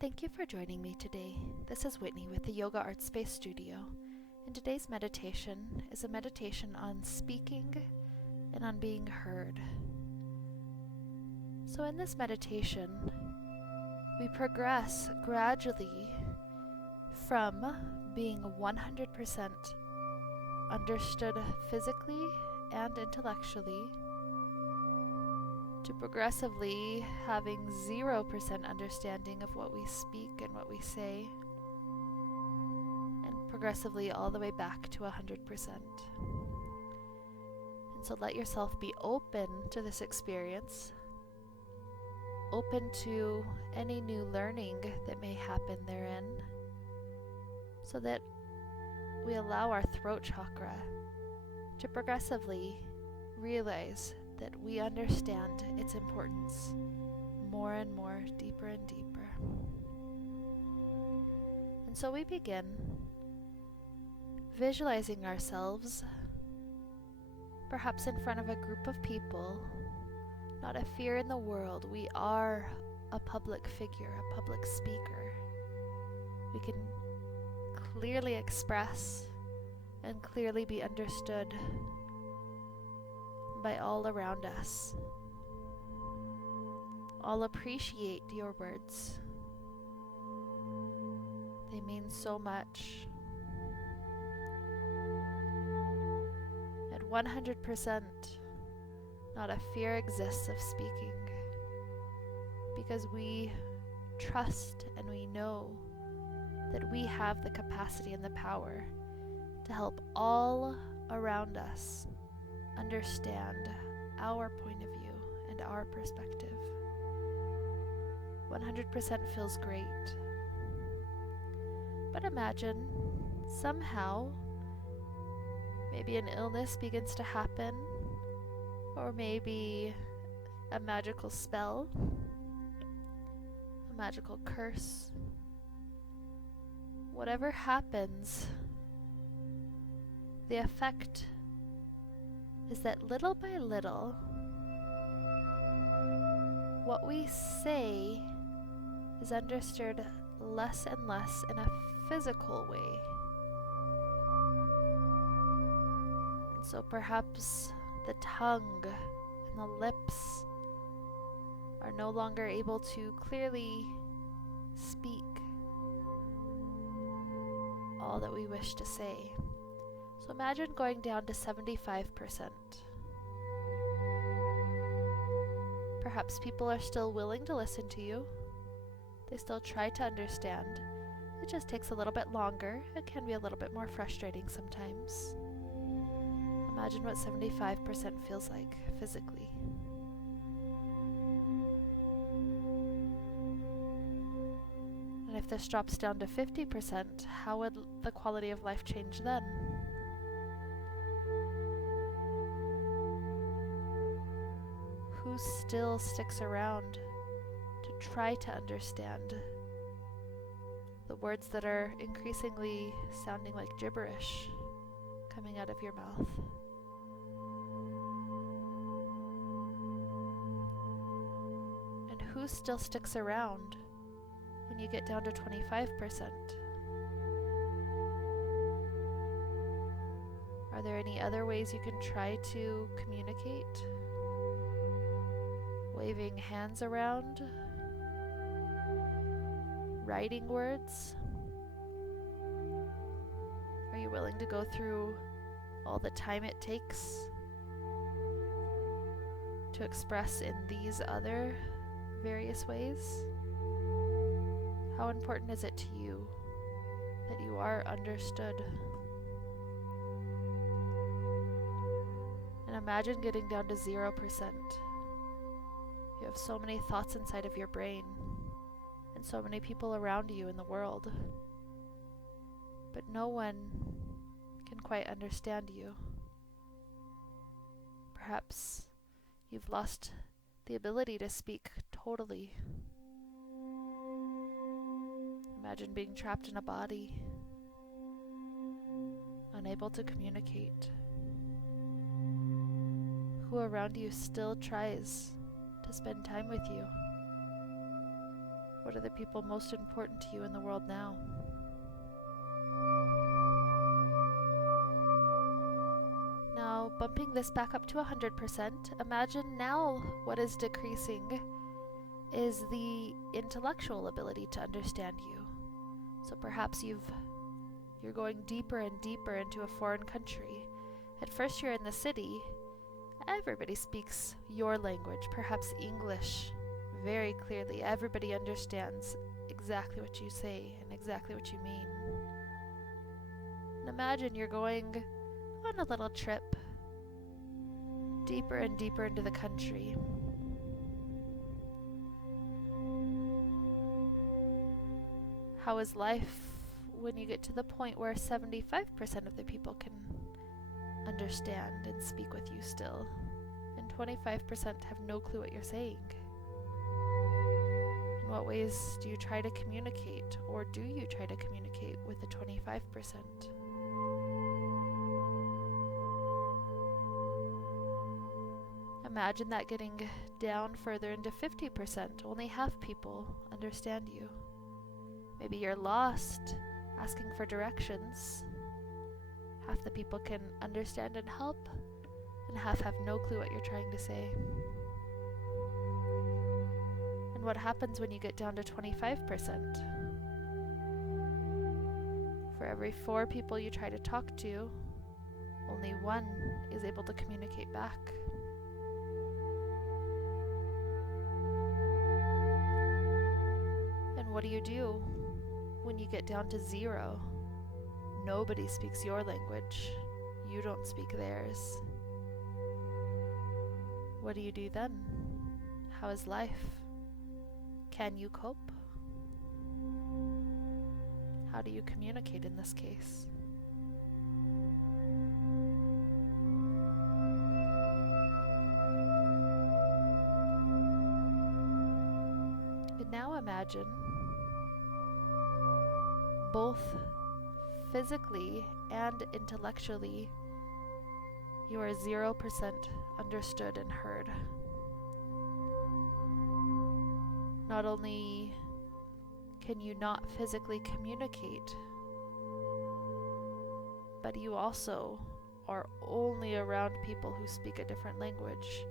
Thank you for joining me today. This is Whitney with the Yoga Art Space Studio, and today's meditation is a meditation on speaking and on being heard. So in this meditation, we progress gradually from being 100% understood physically and intellectually to progressively having 0% understanding of what we speak and what we say, and progressively all the way back to 100%. And so let yourself be open to this experience, open to any new learning that may happen therein, so that we allow our throat chakra to progressively realize that we understand its importance more and more, deeper and deeper. And so we begin visualizing ourselves perhaps in front of a group of people, not a fear in the world. We are a public figure, a public speaker. We can clearly express and clearly be understood by all around us. All appreciate your words. They mean so much. At 100%, not a fear exists of speaking, because we trust and we know that we have the capacity and the power to help all around us understand our point of view and our perspective. 100% feels great. But imagine somehow maybe an illness begins to happen, or maybe a magical spell, a magical curse. Whatever happens, the effect is that little by little, what we say is understood less and less in a physical way. And so perhaps the tongue and the lips are no longer able to clearly speak all that we wish to say. So imagine going down to 75%. Perhaps people are still willing to listen to you. They still try to understand. It just takes a little bit longer. It can be a little bit more frustrating sometimes. Imagine what 75% feels like physically. And if this drops down to 50%, how would the quality of life change then? Who still sticks around to try to understand the words that are increasingly sounding like gibberish coming out of your mouth? And who still sticks around when you get down to 25%? Are there any other ways you can try to communicate? Waving hands around, writing words? Are you willing to go through all the time it takes to express in these other various ways? How important is it to you that you are understood? And imagine getting down to 0%. You have so many thoughts inside of your brain, and so many people around you in the world, but no one can quite understand you. Perhaps you've lost the ability to speak totally. Imagine being trapped in a body, unable to communicate. Who around you still tries to spend time with you? What are the people most important to you in the world now? Now, bumping this back up to 100%, imagine now what is decreasing is the intellectual ability to understand you. So perhaps you're going deeper and deeper into a foreign country. At first you're in the city. Everybody speaks your language, perhaps English, very clearly. Everybody understands exactly what you say and exactly what you mean. And imagine you're going on a little trip deeper and deeper into the country. How is life when you get to the point where 75% of the people can understand and speak with you still, and 25% have no clue what you're saying? In what ways do you try to communicate, or do you try to communicate with the 25%? Imagine that getting down further into 50%. Only half people understand you. Maybe you're lost, asking for directions. Half the people can understand and help, and half have no clue what you're trying to say. And what happens when you get down to 25%? For every 4 people you try to talk to, only 1 is able to communicate back. And what do you do when you get down to 0? Nobody speaks your language. You don't speak theirs. What do you do then? How is life? Can you cope? How do you communicate in this case? And now imagine both physically and intellectually you are 0% understood and heard. Not only can you not physically communicate, but you also are only around people who speak a different language.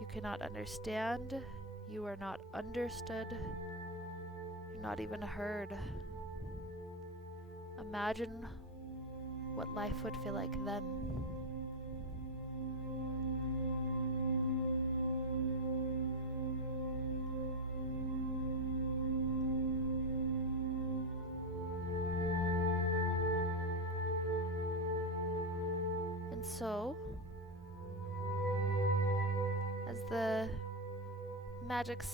You cannot understand, you are not understood, you're not even heard. Imagine what life would feel like then. And so, as the magic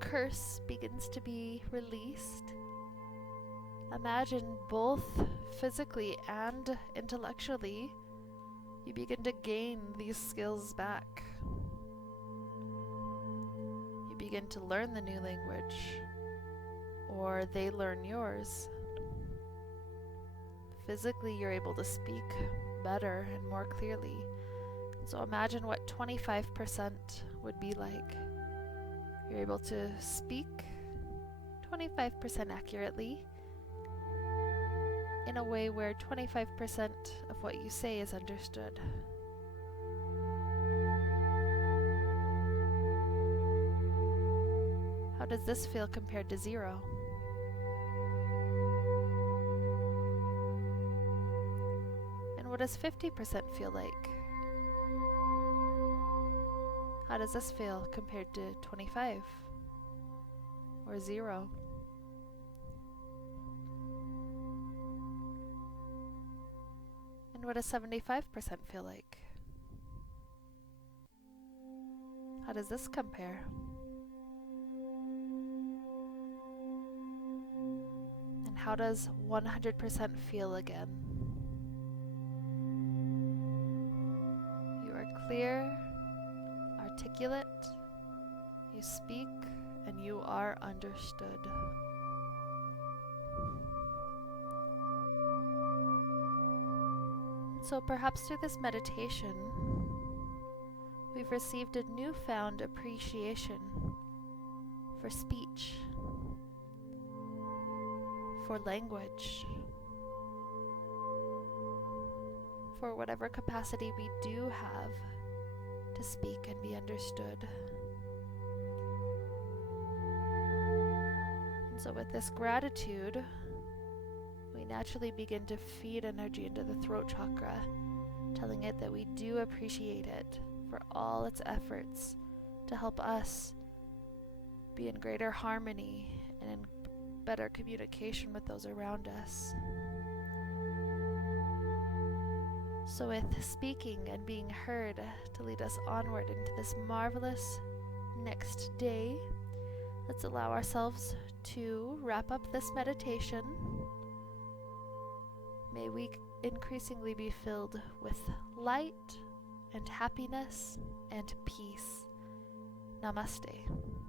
curse begins to be released, imagine both physically and intellectually you begin to gain these skills back. You begin to learn the new language, or they learn yours. Physically, you're able to speak better and more clearly. So imagine what 25% would be like. You're able to speak 25% accurately, in a way where 25% of what you say is understood. How does this feel compared to 0? And what does 50% feel like? How does this feel compared to 25 or 0? And what does 75% feel like? How does this compare? And how does 100% feel again? You are clear, articulate, you speak, and you are understood. So perhaps through this meditation, we've received a newfound appreciation for speech for language, for whatever capacity we do have to speak and be understood. And so with this gratitude, we naturally begin to feed energy into the throat chakra, telling it that we do appreciate it for all its efforts to help us be in greater harmony and in better communication with those around us. So with speaking and being heard to lead us onward into this marvelous next day, let's allow ourselves to wrap up this meditation. May we increasingly be filled with light and happiness and peace. Namaste.